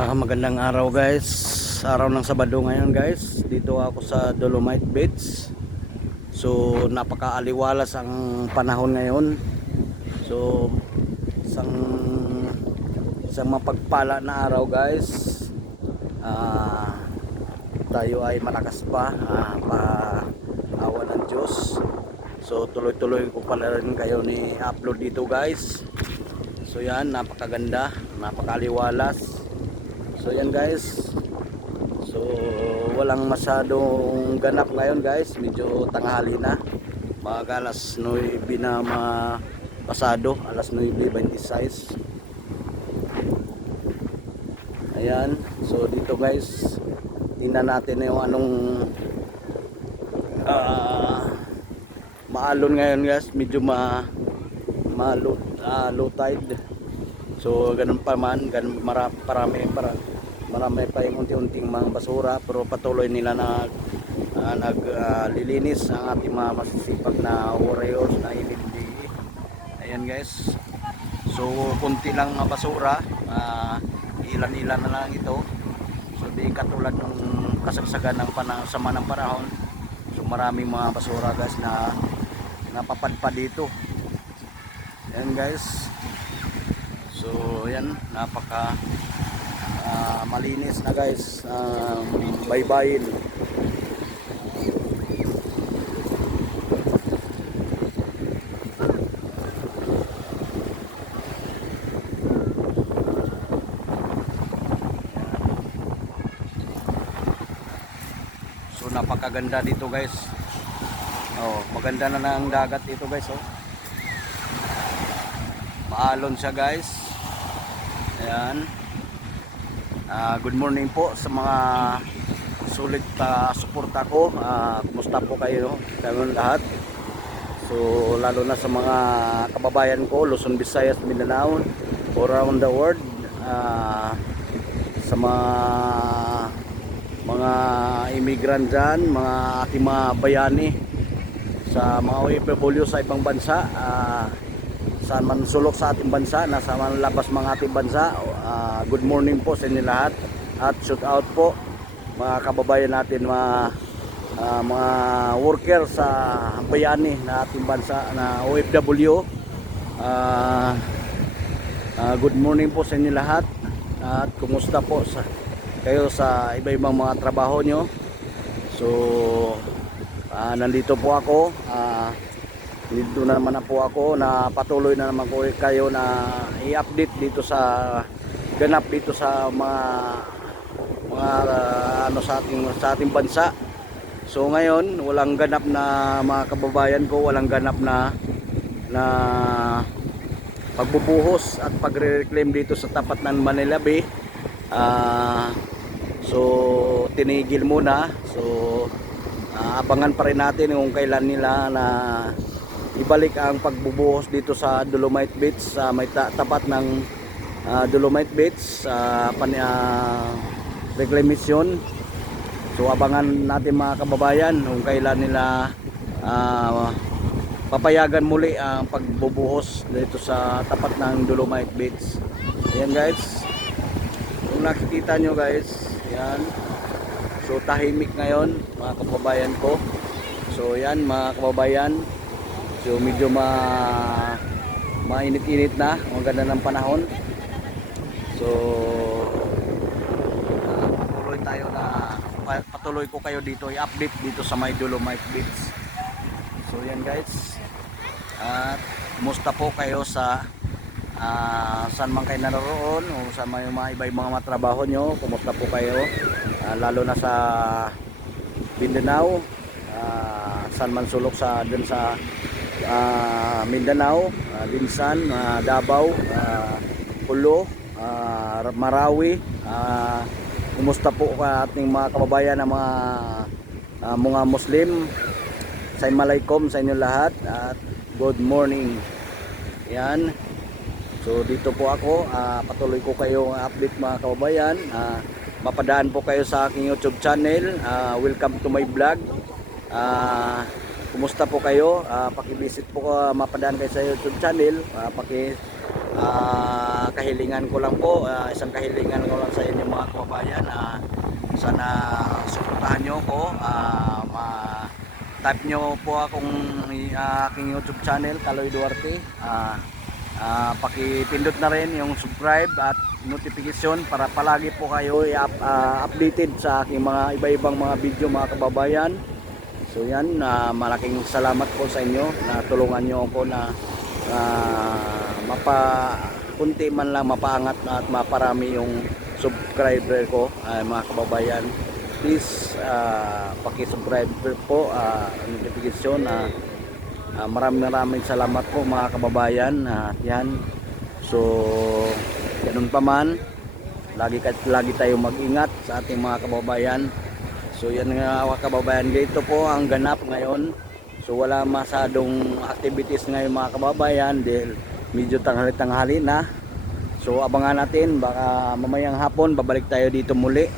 Magandang araw guys. Araw ng Sabado ngayon guys. Dito ako sa Dolomite Beach. So napakaaliwalas ang panahon ngayon. So isang isang mapagpala na araw guys. Tayo ay malakas pa, awa ng Diyos. So tuloy-tuloy ko pala rin kayo ni upload dito guys. So yan, napakaganda, napakaliwalas. So yan guys. So walang masyadong ganap ngayon guys. Medyo tanghali na. Mga alas 9 na pasado, alas 9:26. Ayan. So dito guys, tingnan natin yung anong maalon ngayon guys. Medyo low tide. So ganun pa man, marami pa yung unti-unting mga basura, pero patuloy nila na naglilinis ang ating mga masisipag na warriors na ilindi. Ayan guys. So kunti lang mga basura, ilan-ilan na lang ito. So di katulad ng kasagsagan ng sama ng panahon. So maraming mga basura guys na napapadpad dito. Ayan guys. So yan, napaka malinis na guys. Baybayin. So napakaganda dito guys. Oh, maganda na ng dagat dito guys, oh. Maalon siya guys. Ayan. Good morning po sa mga sulit suporta ko. Kumusta po kayo? Kayong lahat. So lalo na sa mga kababayan ko, Luzon, Visayas, Mindanao, all around the world. Sa mga immigrant dyan, mga ating mga bayani, sa mga OFW sa ibang bansa, saan man sulok sa ating bansa, nasa man labas mga ating bansa, good morning po sa inyo lahat. At shout out po mga kababayan natin, mga worker sa bayani na ating bansa na OFW. Good morning po sa inyo lahat. At kumusta po kayo sa iba-ibang mga trabaho nyo. So nandito po ako. Dito na naman po ako, na patuloy na naman ko kayo na i-update dito sa ganap dito sa mga sa ating bansa. So ngayon, walang ganap na mga kababayan ko, walang ganap na pagbubuhos at pagre-reclaim dito sa tapat ng Manila Bay. So tinigil muna. So abangan pa rin natin kung kailan nila na ibalik ang pagbubuhos dito sa Dolomite Beach, sa may tapat ng Dolomite Beach, reclamation. So abangan natin mga kababayan kung kailan nila papayagan muli ang pagbubuhos dito sa tapat ng Dolomite Beach. Ayan guys, kung nakikita nyo guys, yan. So tahimik ngayon mga kababayan ko. So yan mga kababayan. So medyo mainit-init na, ang ganda ng panahon. So patuloy ko kayo dito, i-update dito sa may Dolomite Beach. So yan guys. At kumusta po kayo sa saan man kayo naroon, o sa may mga iba-ibang mga trabaho nyo, kumusta po kayo, lalo na sa Mindanao, saan man sulok dun sa Mindanao, Binsan, Davao, Pulo, Marawi. Kumusta po ating mga kababayan na mga Muslim? Assalamualaikum sa inyo lahat at good morning. Yan. So dito po ako, patuloy ko kayo update mga kababayan. Mapadaan po kayo sa aking YouTube channel. Welcome to my vlog. Kumusta po kayo? Paki-visit po, mapadaan kayo sa YouTube channel. kahilingan ko lang po, isang kahilingan ko lang sa inyo mga kababayan, sana suportahan nyo ko, type nyo po akong aking YouTube channel, Kaloy Duarte. Pakipindot na rin yung subscribe at notification para palagi po kayo updated sa aking mga iba-ibang mga video mga kababayan. So yan, malaking salamat po sa inyo na tulungan nyo ako na kunti man lang mapaangat at maparami yung subscriber ko, mga kababayan. Please paki-subscribe po, notification. Maraming salamat po mga kababayan. Yan. So ganun pa man, lagi tayo mag-ingat sa ating mga kababayan. So yan nga mga kababayan, dito po ang ganap ngayon. So wala masadong activities ngayon mga kababayan dahil medyo tanghali na. So abangan natin, baka mamayang hapon babalik tayo dito muli.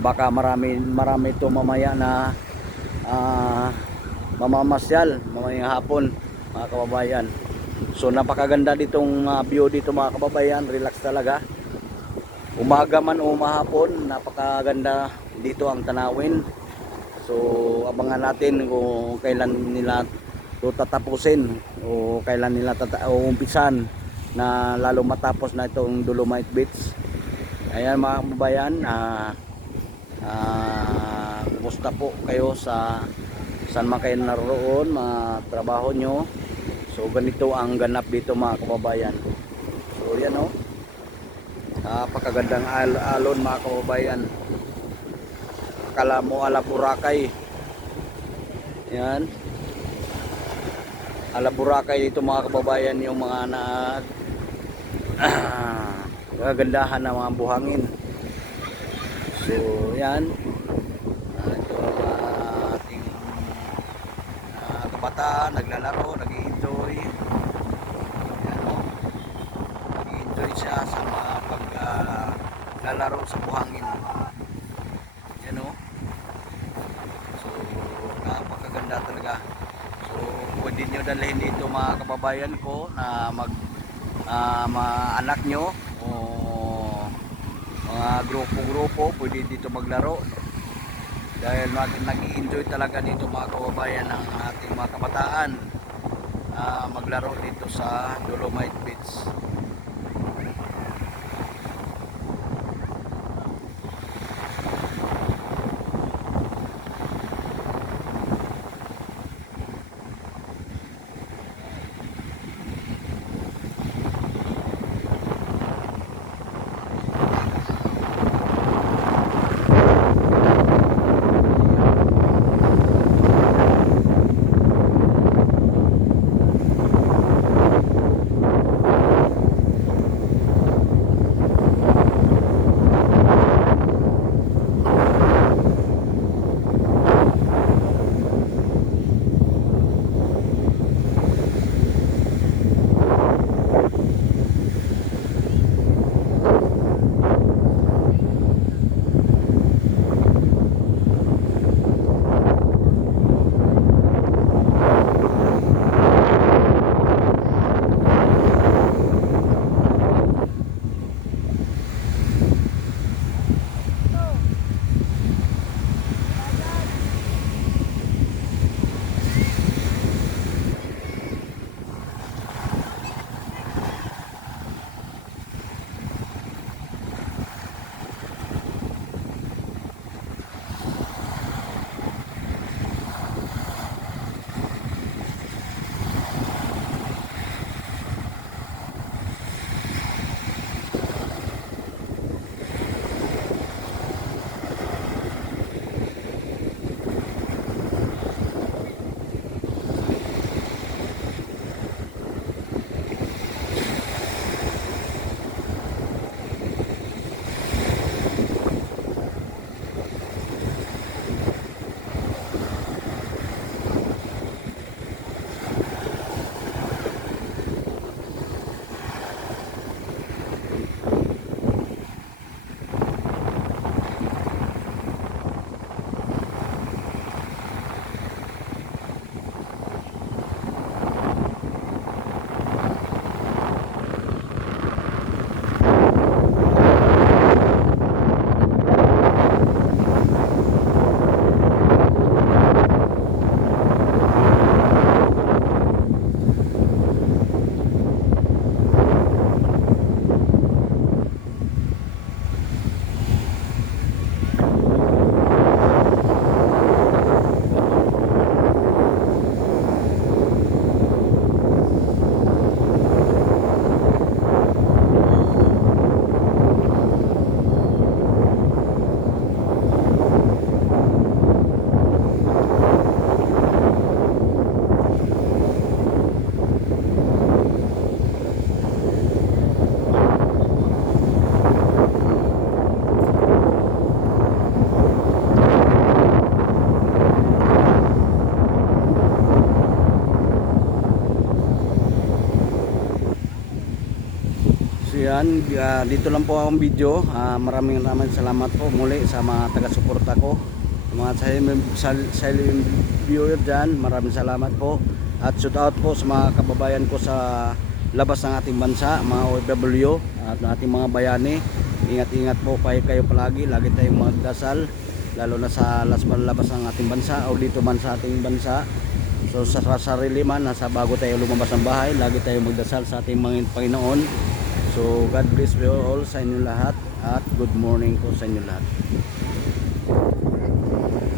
Baka marami ito mamaya na mamamasyal mamayang hapon mga kababayan. So napakaganda ditong view dito mga kababayan, relax talaga. Umaga man o mahapon, napakaganda dito ang tanawin. So abangan natin kung kailan nila ito tatapusin o kailan nila umpisan na lalo matapos na itong Dolomite Beach. Ayan mga kababayan, kumusta po kayo sa saan man kayo naroon, mga trabaho nyo. So ganito ang ganap dito mga kababayan. So yan o, napakagandang alon mga kababayan. Akala mo ala Boracay. Yan, ala Boracay dito mga kababayan, yung mga kagandahan ng mga buhangin. So yan, ito ating kabataan naglalaro, nag-i-enjoy. Yan o, nag-i-enjoy siya sa mga paglalaro sa buhangin. Yan o. So napakaganda talaga. So pwede nyo dalhin dito mga kababayan ko na mga anak nyo o mga grupo-grupo, pwede dito maglaro dahil nag-i-enjoy talaga dito mga kababayan ng ating mga kabataan, maglaro dito sa Dolomite Beach. yan, dito lang po ang video. Maraming salamat po muli sa mga taga-suporta ko, mga silent viewer dyan. Maraming salamat po, at shout out po sa mga kababayan ko sa labas ng ating bansa, mga OFW at ating mga bayani. Ingat-ingat po kayo palagi, lagi tayong magdasal, lalo na sa labas ng ating bansa o dito man sa ating bansa. So sa sarili man, nasa bago tayo lumabas ng bahay, lagi tayong magdasal sa ating mga Panginoon. So God bless you all sa inyo lahat, at good morning po sa inyo lahat.